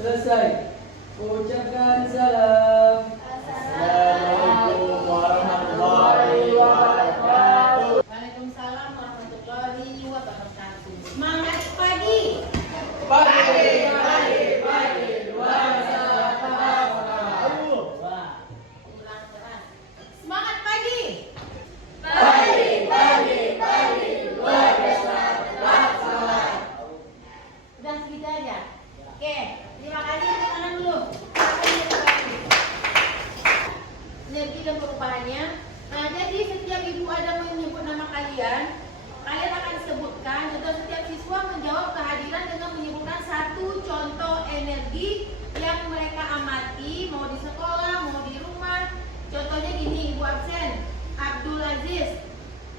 Selesai. Ucapkan salam. Assalamualaikum warahmatullahi wabarakatuh. Waalaikumsalam warahmatullahi wabarakatuh. Semangat pagi. Pagi, pagi, pagi. Luar biasa. Ulang keras. Semangat pagi. Pagi, pagi, pagi. Luar biasa. Udah segitu aja. Oke, terima kasih. Tepuk tangan dulu. Energi dan perubahannya. Nah, jadi setiap ibu ada menyebut nama kalian, kalian akan sebutkan atau setiap siswa menjawab kehadiran dengan menyebutkan satu contoh energi yang mereka amati, mau di sekolah, mau di rumah. Contohnya gini, ibu absen, Abdul Aziz.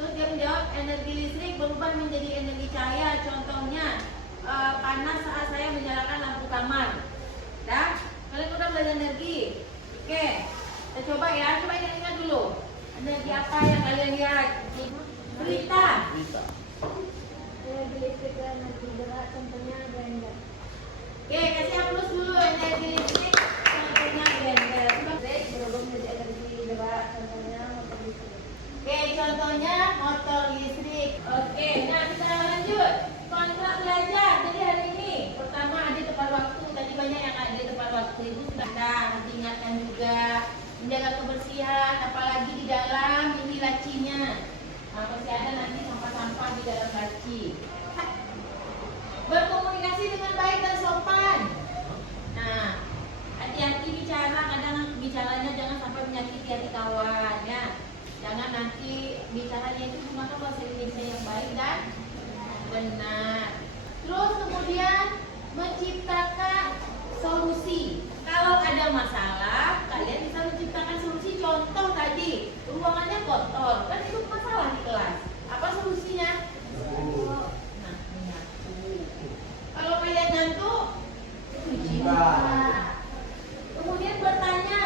Terus dia menjawab energi listrik berubah menjadi energi cahaya. Contohnya panas saat saya menyalakan lampu kamar. Dah, kalian udah belajar energi. Oke, kita coba ya, coba ingat dulu. Energi apa yang kalian lihat? Berita. Energi listrik dan energi berat, contohnya blender. Oke, kasih hapus dulu energi listrik. Contohnya blender. Listrik berubah menjadi energi berat, contohnya motor listrik. Oke, contohnya motor listrik. Oke, nah kita lanjut. Kontrak belajar. Jadi hari ini pertama ada tepat waktu. Tadi banyak yang ada tepat waktu. Itu sudah nanti ingatkan juga. Menjaga kebersihan, apalagi di dalam ini lacinya. Nah, masih ada nanti sampah-sampah di dalam laci. Berkomunikasi dengan baik dan sopan. Nah, hati-hati bicara. Kadang bicaranya jangan sampai menyakiti hati kawan ya. Jangan nanti bicaranya itu gunakan bahasa Indonesia yang baik dan benar. Terus kemudian menciptakan solusi. Kalau ada masalah, kalian bisa menciptakan solusi. Contoh tadi, ruangannya kotor, kan itu masalah di kelas. Apa solusinya? Nah, menyapu. Kalau kalian ngantuk, cuci muka. Kemudian bertanya.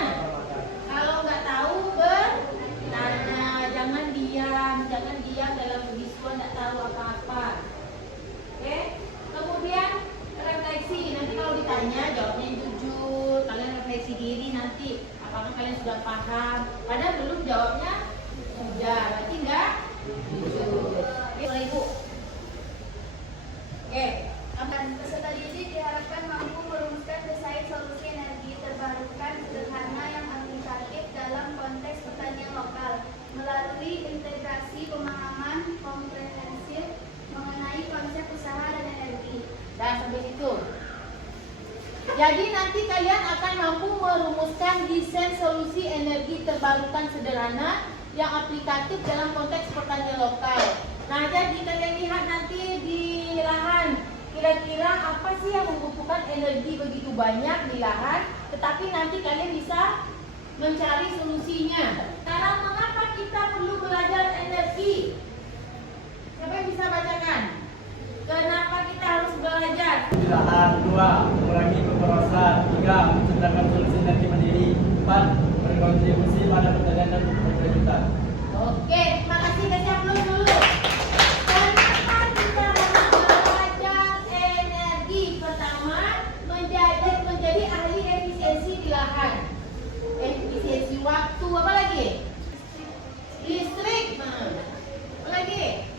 Kalau nggak tahu, bertanya. Jangan diam dalam diskusi nggak tahu apa-apa. Oke? Kemudian refleksi. Nanti kalau ditanya, jawabnya yang jujur. Kalian refleksi diri nanti. Apakah kalian sudah paham? Padahal belum jawabnya sudah. Berarti enggak jujur. Oke, boleh Ibu. Oke. Peserta didik diharapkan mampu merumuskan desain solusi energi terbarukan sederhana yang aplikatif dalam konteks pertanian lokal melalui integrasi pemahaman komprehensif mengenai konsep usaha dan energi. Dan sampai situ. Jadi nanti kalian akan mampu merumuskan desain solusi energi terbarukan sederhana yang aplikatif dalam konteks pertanian lokal. Nah, jadi kalian lihat nanti di lahan, kira-kira apa sih yang membutuhkan energi begitu banyak di lahan, tetapi nanti kalian bisa mencari solusinya. Sekarang mengapa kita perlu belajar energi? Siapa yang bisa bacakan? Kenapa kita harus belajar? Lahan. 2. Mengurangi pemborosan. 3. Menciptakan solusi energi mandiri. 4. Berkontribusi pada pertanian dan berkelanjutan. Oke, terima kasih. Kasih aplaus dulu. Kenapa kita harus belajar energi? Pertama, menjadi ahli efisiensi di lahan. Efisiensi waktu, apa lagi? Listrik. Apa lagi?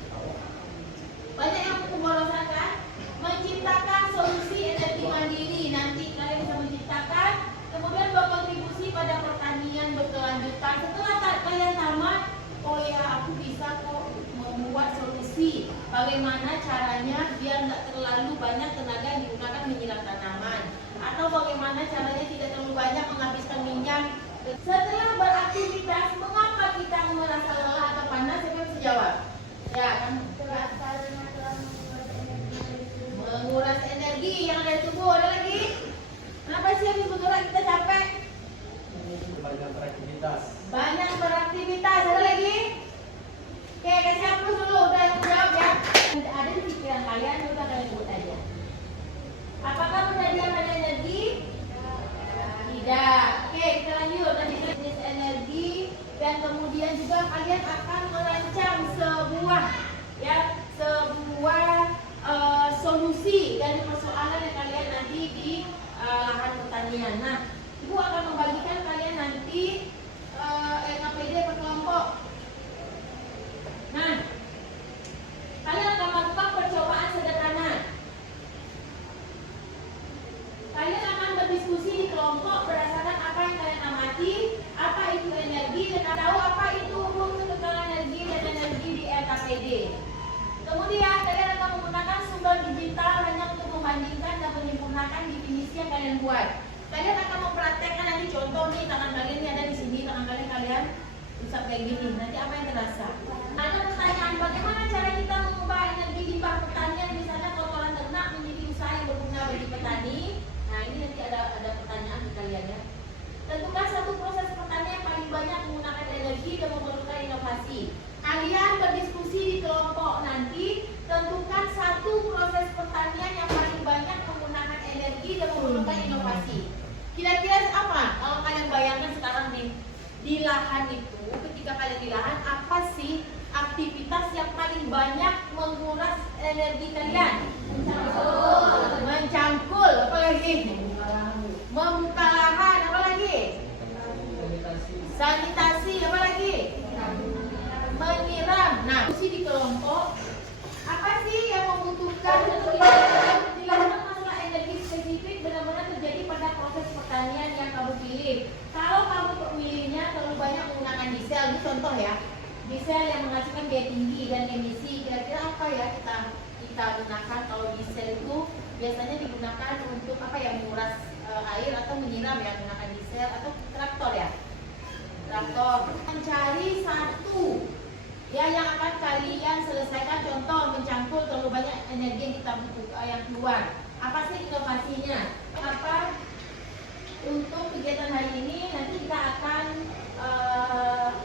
Banyak yang pemborosan kan? Menciptakan solusi energi mandiri. Nanti kalian bisa menciptakan, kemudian berkontribusi pada pertanian berkelanjutan. Setelah kalian tamat, oh ya aku bisa kok membuat solusi. Bagaimana caranya biar nggak terlalu banyak tenaga yang digunakan menyiram tanaman, atau bagaimana caranya tidak terlalu banyak menghabiskan minyak. Setelah beraktivitas, mengapa kita merasa lelah atau panas? Siapa bisa jawab? Ya kan? Karena telah menguras energi. Menguras energi yang ada di tubuh. Ada lagi? Kenapa sih yang menguras kita capek? Banyak beraktivitas. Banyak beraktivitas. Ada lagi? Oke, kasih hapus dulu. Udah yang jawab ya. Ada di pikiran kalian, udah kalian sebut aja. Apakah benar dia ada energi? Tidak. Oke, kita lanjut. Nanti jenis energi dan kemudian juga kalian akan merancang sebuah solusi dari persoalan yang kalian nanti di pertanian. Nah, Ibu akan membagikan kalian nanti LKPD per kelompok. Nah, kalian akan melakukan percobaan sederhana. Kalian akan berdiskusi di kelompok berdasarkan apa yang kalian amati, apa itu energi, dan tahu apa itu umum kekekalan energi dan energi di LKPD. Kemudian kalian akan menggunakan sumber digital hanya untuk membandingkan dan menyempurnakan definisi yang kalian buat. Kalian akan mempraktekkan nanti contoh nih, tangan kalian ini ada di sini, tangan kalian usap kayak gini. Nanti apa yang terasa? Ada pertanyaan, bagaimana cara kita mengubah energi limbah pertanian, misalnya kotoran ternak menjadi usaha yang berguna bagi petani? Nah, ini nanti ada pertanyaan ke kalian ya. Tentukan satu proses pertanian yang paling banyak menggunakan energi dan memerlukan inovasi. Kalian berdiskusi di kelompok nanti, tentukan satu proses pertanian yang paling banyak menggunakan energi dan memerlukan inovasi. Kira-kira apa? Kalau kalian bayangkan sekarang nih, di lahan itu, ketika kalian di lahan, apa sih aktivitas yang paling banyak menguras energi kalian? Mencangkul, apa lagi? Membuka lahan, apa lagi? Sanitasi, apa lagi? Menyiram. Nah, di kelompok, apa sih yang membutuhkan untuk dilakukan masalah energi spesifik benar-benar terjadi pada proses pertanian yang kamu pilih. Kalau kamu memilihnya terlalu banyak menggunakan diesel, ini contoh ya, diesel yang menghasilkan biaya tinggi dan emisi, kira-kira apa ya kita gunakan? Kalau diesel itu biasanya digunakan untuk apa ya, menguras air atau menyiram ya, menggunakan diesel atau traktor ya, traktor. Mencari satu ya yang akan kalian selesaikan, contoh mencangkul terlalu banyak energi yang kita butuh yang keluar. Apa sih inovasinya? Apa untuk kegiatan hari ini? Nanti kita akan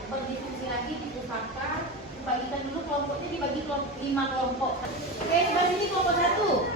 berdiskusi lagi di pusaka. Bagikan dulu kelompoknya, dibagi 5 kelompok. Oke, sebelah sini kelompok 1.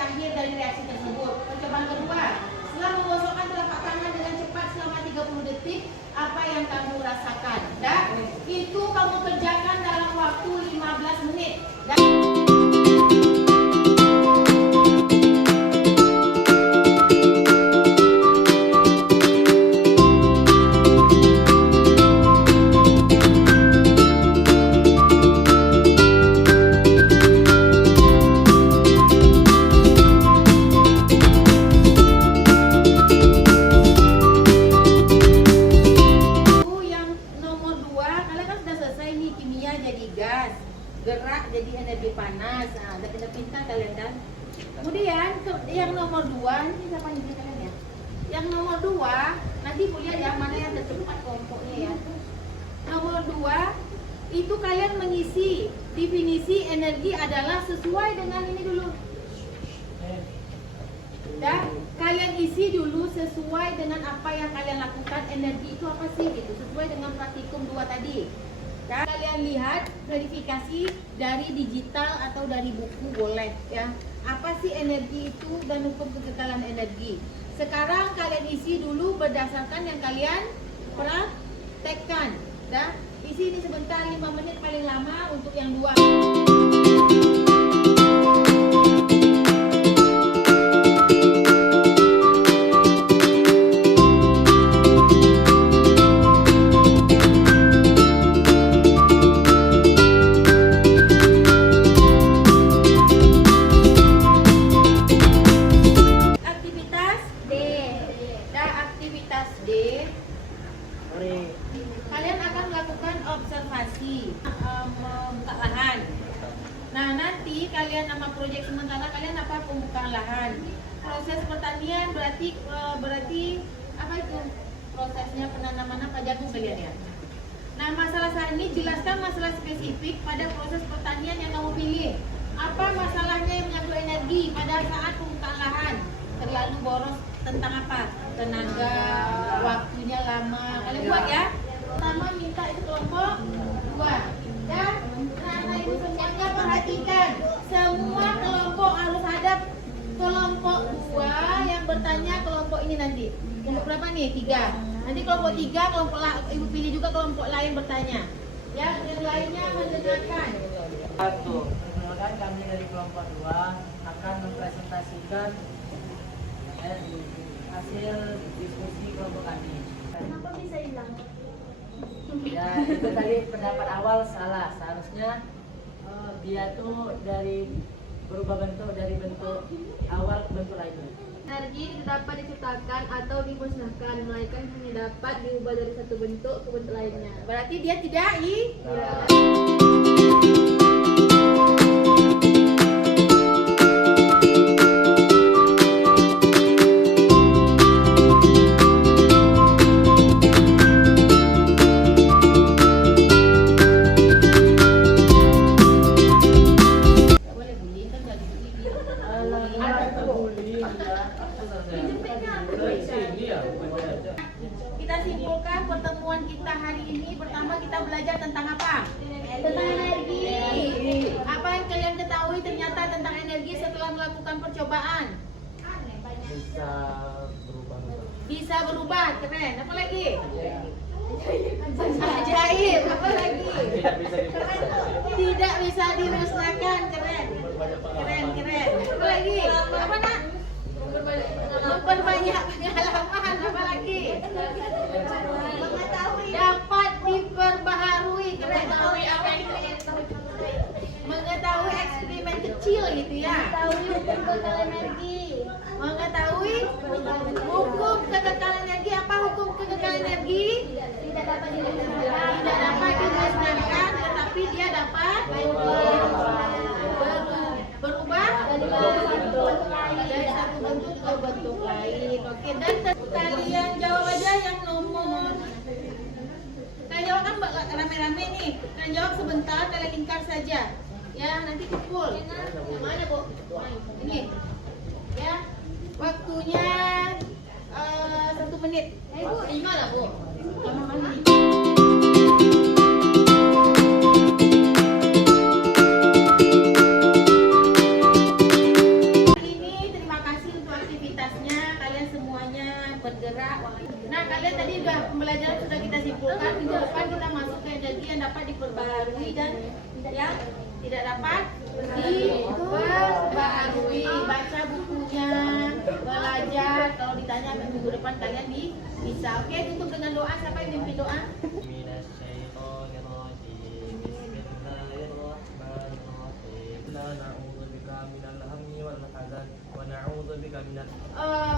Akhir dari reaksi tersebut. Percobaan kedua, setelah menggosokkan telapak tangan dengan cepat selama 30 detik, apa yang kamu rasakan? Dan itu kamu kerjakan dalam waktu 15 menit. Dan gerak jadi energi panas. Nah, udah pintar kalian kan? Kemudian yang nomor 2, ini siapa yang kalian ya? Yang nomor 2, nanti kuliah ya mana yang tercepat kelompoknya ya. Nomor 2, itu kalian mengisi definisi energi adalah sesuai dengan ini dulu. Dan kalian isi dulu sesuai dengan apa yang kalian lakukan. Energi itu apa sih gitu? Sesuai dengan praktikum 2 tadi. Kalian lihat verifikasi dari digital atau dari buku boleh ya. Apa sih energi itu dan hukum kekekalan energi? Sekarang kalian isi dulu berdasarkan yang kalian praktekkan. Dan isi ini sebentar, 5 menit paling lama untuk yang 2. pengembangan lahan. Proses pertanian berarti apa itu? Prosesnya penanaman apa jagung kalian ya? Nah, masalah saat ini jelaskan masalah spesifik pada proses pertanian yang kamu pilih. Apa masalahnya yang menyangkut energi pada saat pembukaan lahan? Terlalu boros tentang apa? Tenaga, waktunya lama. Kalian buat ya. Pertama minta itu kelompok 2. Dan anak ibu semuanya perhatikan. Semua kelompok harus ada kelompok 2 yang bertanya kelompok ini nanti. Kelompok berapa nih? 3. Nanti kelompok 3, ibu pilih juga kelompok lain bertanya. Ya, yang lainnya mendengarkan. Perkenalkan, kami dari kelompok 2 akan mempresentasikan hasil diskusi kelompok kami. Kenapa bisa hilang? Ya, itu tadi pendapat awal salah. Seharusnya dia tuh berubah bentuk dari bentuk awal ke bentuk lainnya. Energi tidak dapat diciptakan atau dimusnahkan, melainkan hanya dapat diubah dari satu bentuk ke bentuk lainnya. Berarti dia tidak boleh bullying kan nggak Kita simpulkan pertemuan kita hari ini. Pertama kita belajar tentang apa? Tentang energi. Apa yang kalian ketahui ternyata tentang energi setelah melakukan percobaan? Bisa berubah, keren. Apa lagi? Ajaib. Apa lagi? Tidak bisa dimusnahkan, keren. Keren. Apa lagi? Apa nak? Memperbanyak pengalaman. Apa lagi? Dapat diperbaharui, keren. Mengetahui eksperimen kecil gitu ya. Mengetahui hukum kekekalan energi. Apa hukum kekekalan energi? Tidak dapat dimusnahkan, tetapi dia dapat berubah dari satu bentuk ke bentuk lain. Oke, dan kalian jawab aja yang nomor. Kalian jawab kan rame-rame nih. Kalian jawab sebentar, kalian lingkar saja. Ya, nanti kumpul. Yang mana, Bu? Ini. Ya. Waktunya 1 menit. Bu, gimana, Bu? Lama mandi. Nah, kalian tadi pembelajaran sudah kita simpulkan. Minggu depan kita masuk ke energi yang dapat diperbaharui dan yang tidak dapat diperbaharui. Baca bukunya, belajar. Kalau ditanya minggu depan kalian bisa. Oke, tutup dengan doa. Siapa yang mimpin doa?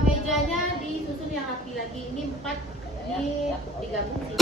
Mejanya disusun yang rapi lagi. Ini 4 digabung sih.